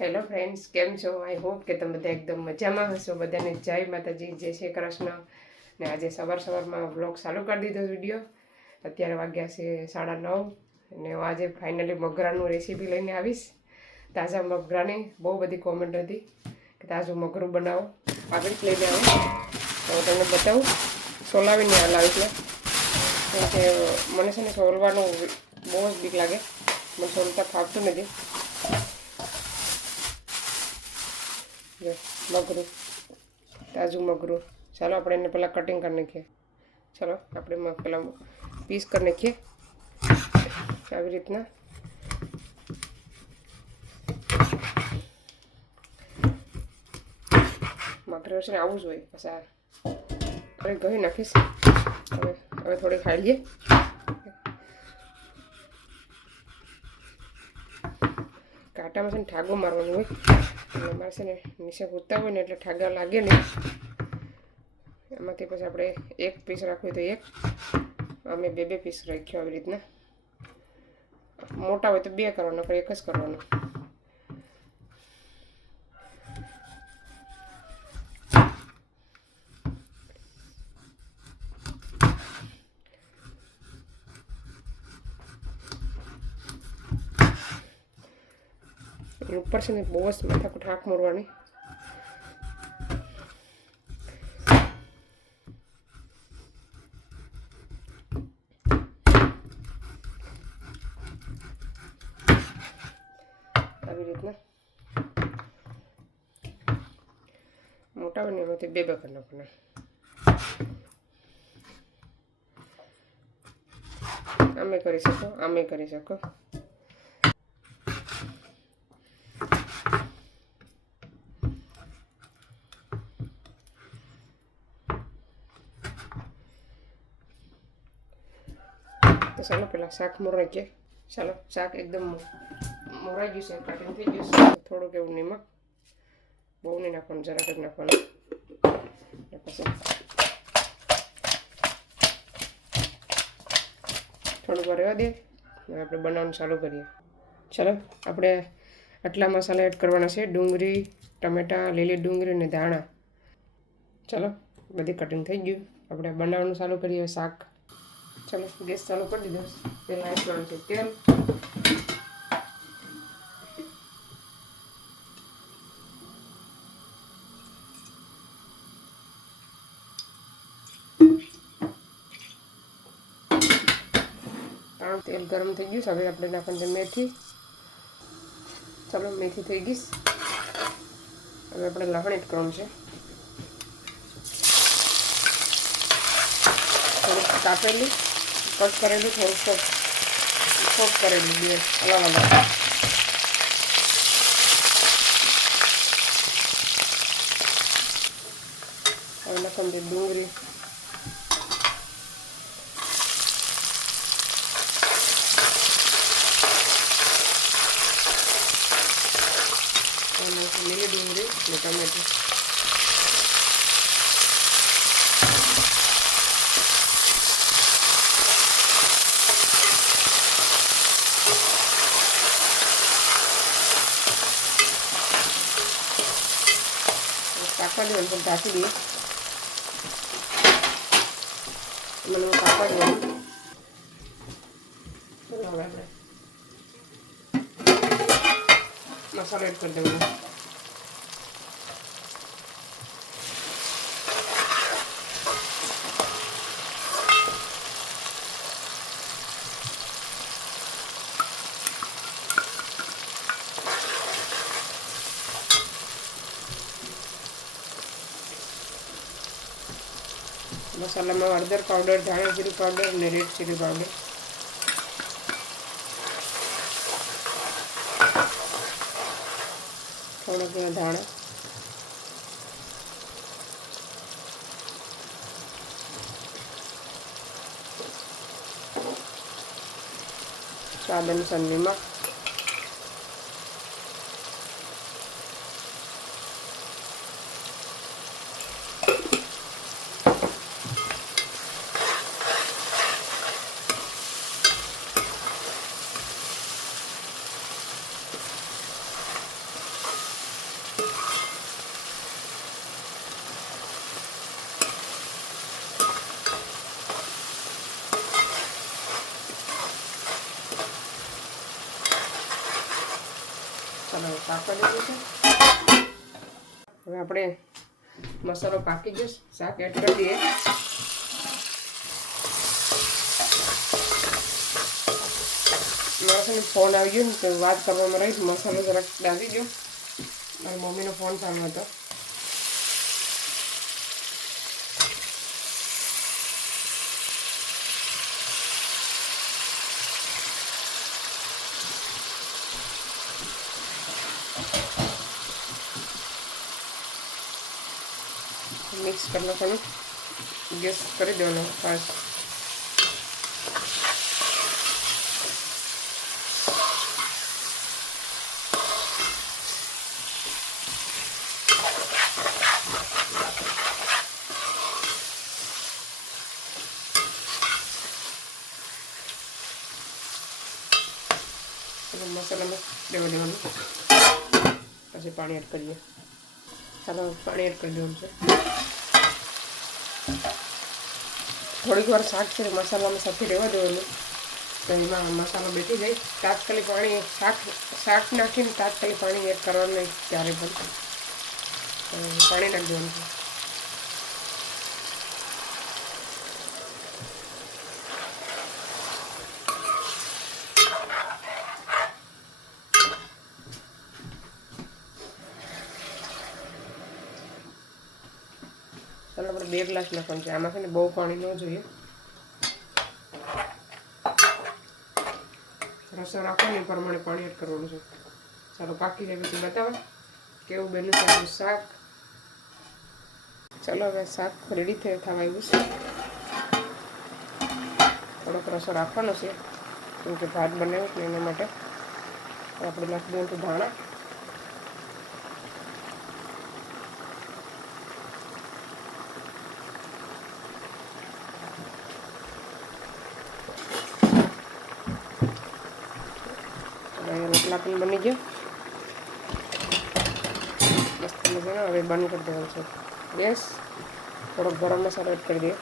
Hello friends, કેમ છો? I hope કે તમે બધા એકદમ મજામાં હશો. બધાને જય માતાજી, જય શ્રી કૃષ્ણ. ને આજે સવારમાં વ્લોગ ચાલુ કરી દીધો વિડીયો. અત્યારે વાગ્યા છે 9:30 અને આજે ફાઇનલી મગરાનું રેસીપી લઈને આવીશ. તાજા મગરાની બહુ બધી કોમેન્ટ હતી કે તાજું મગરું બનાવો, આગળ લઈને આવો તો તમને બતાવું. સોલાવીને હલાવીશ ને, કેમ કે મને છે ને સોલવાનું બહુ જ બીક લાગે, મને સોલતા ફાવતું નથી. મગરું, તાજું મગરું. ચાલો આપણે એને પહેલાં કટિંગ કરી નાખીએ. ચાલો આપણે પહેલાં પીસ કરી નાખીએ આવી રીતના. મગર છે ને આવું જ હોય. પછી હવે ઘી નાખીશ. હવે થોડી ખાઈ લઈએ. કાંટામાં છે ને ઠાગો મારવાનું હોય અને મારે છે ને નીચે કૂદતા હોય ને એટલે ઠાગા લાગે ને. એમાંથી પછી આપણે એક પીસ રાખવું તો એક, અમે બે પીસ રાખ્યો આવી રીતના. મોટા હોય તો 2 કરવાના, પણ એક જ કરવાનું. ઉપર છે ને બહુ જ માથાકૂટ હાંક મોરવાની. આવી રીતના મોટા હોય ને એમાંથી 2 કરી નાખવાના. આમે કરી શકો, આમે કરી શકો. તો ચાલો પેલા શાક મોરાઈ નાખીએ. ચાલો, શાક એકદમ મોરાઈ ગયું છે, કટિંગ થઈ ગયું છે. થોડુંક એવું નિમક, બહુ નહીં નાખવાનું, જરાક જ નાખવાનું. પછી થોડુંક રહેવા દે. હવે આપણે બનાવવાનું ચાલુ કરીએ. ચાલો, આપણે આટલા મસાલા એડ કરવાના છે: ડુંગળી, ટમેટાં, લીલી ડુંગળી અને ધાણા. ચાલો, બધી કટિંગ થઈ ગયું. આપણે બનાવવાનું ચાલુ કરીએ શાક. ચાલો, ગેસ ચાલુ કરી દીધો. પહેલાં એડ કરવાનું છે તેલ. તેલ ગરમ થઈ ગયું. હવે આપણે નાખવાનું છે મેથી. ચાલો, મેથી થઈ ગઈ. હવે આપણે લસણ એડ કરવાનું છે. થોડુંક કાપેલું, કટ કરેલું, થોડુંક ચોપ કરેલું, 2 અલગ અલગ. હવે નાખવાનું છે ડુંગળી. લીલી ડુંગળી અને ટમેટું. કાપવા દેવાનું પણ ઢાંકી દઈએ. મને કાપવા દેવાનું. હવે આપણે મસાલો એડ કરી દેવાનો. મસાલામાં હળદર પાવડર, ધાણા જીરું પાવડર અને રેડ ચીલી પાવડર. થોડાક ધાણા. સ્વાદ અનુસાર નિમક. મસાલો પાકવા દીધો છે. હવે આપણે મસાલો પાકી ગયો, શાક એડ કરી દઈએ. મારા છે ફોન આવી ગયો ને તો વાત કરવામાં રહી, મસાલો જરાક ડાલી દો. મારી મમ્મીનો ફોન ચાલુ હતો. મિક્સ કરી નાખવાનું, ગેસ કરી દેવાનો ફાસ્ટ. મસાલામાં દેવા દેવાનું, પછી પાણી એડ કરીએ. ચાલો પાણી એડ કરી દેવાનું છે. થોડીક વાર શાક છે મસાલામાં સાથે રહેવા દેવાનું, તો એમાં મસાલો બેઠી જાય. તાત્કાલિક પાણી શાક નાખીને તાત્કાલિક પાણી એડ કરવાનું નહીં, ત્યારે પણ પાણી નાખી દેવાનું છે. ચાલો આપણે 2 ગ્લાસ નાખવાનું છે. આમાં છે ને બહુ પાણી ન જોઈએ, રસો રાખવાનું એ પ્રમાણે પાણી એડ કરવાનું છે. ચાલો પાકી જાય પછી બતાવો કેવું બન્યું છે આપણું શાક. ચાલો હવે શાક રેડી થવા આવ્યું છે. થોડોક રસો રાખવાનો છે કેમ કે ભાત બનાવ્યું છે એના માટે. આપણે નાખી દઈએ ધાણા. રોટલા પણ બની ગયો મસ્ત મજાનો. હવે બંધ કરી દેવાનું છે ગેસ. થોડોક ગરમ મસાલો એડ કરી દઈએ.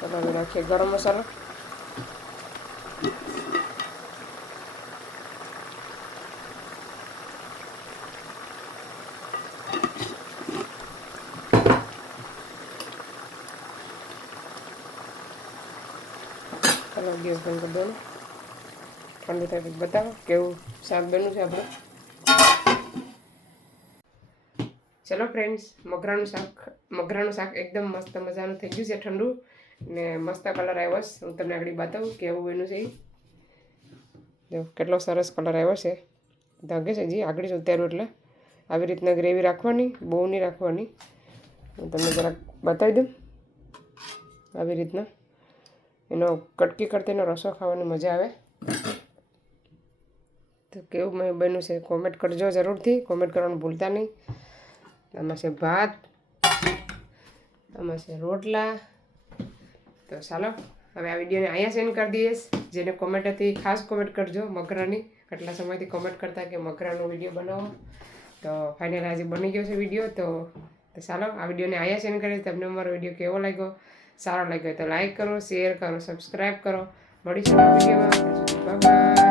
ચાલો હવે નાખીએ ગરમ મસાલો. ચાલો ગેસ બંધ કરી દેવાનું. ઠંડુ થાય પછી બતાવો કેવું શાક બન્યું છે આપણું. ચલો ફ્રેન્ડ્સ, મગરાનું શાક એકદમ મસ્ત મજાનું થઈ ગયું છે ઠંડુ, ને મસ્ત કલર આવ્યો છે. હું તમને આગળ બતાવું કેવું બન્યું છે. જો કેટલો સરસ કલર આવ્યો છે. ધાગે છે જી આગળ જ ઉતાર્યું એટલે આવી રીતના ગ્રેવી રાખવાની, બહુ નહીં રાખવાની. હું તમને જરાક બતાવી દઉં. આવી રીતના એનો કટકી કરતા એનો રસો ખાવાની મજા આવે. તો કેવું મેં બન્યું છે કોમેન્ટ કરજો જરૂરથી, કોમેન્ટ કરવાનું ભૂલતા નહીં. આમાં છે ભાત, આમાં છે રોટલા. તો ચાલો હવે આ વિડીયોને અહીંયા સેન્ડ કરી દઈશ. જેને કોમેન્ટ હતી ખાસ કોમેન્ટ કરજો મગરાની. કેટલા સમયથી કોમેન્ટ કરતા કે મગરાનો વિડીયો બનાવો. તો ફાઇનલ આજે બની ગયો છે વિડીયો. તો ચાલો આ વિડીયોને અહીંયા સેન્ડ કરીશ. તમને અમારો વિડીયો કેવો લાગ્યો, સારો લાગ્યો તો લાઈક કરો, શેર કરો, સબસ્ક્રાઈબ કરો. મળીશું વિડીયોમાં. Bye bye.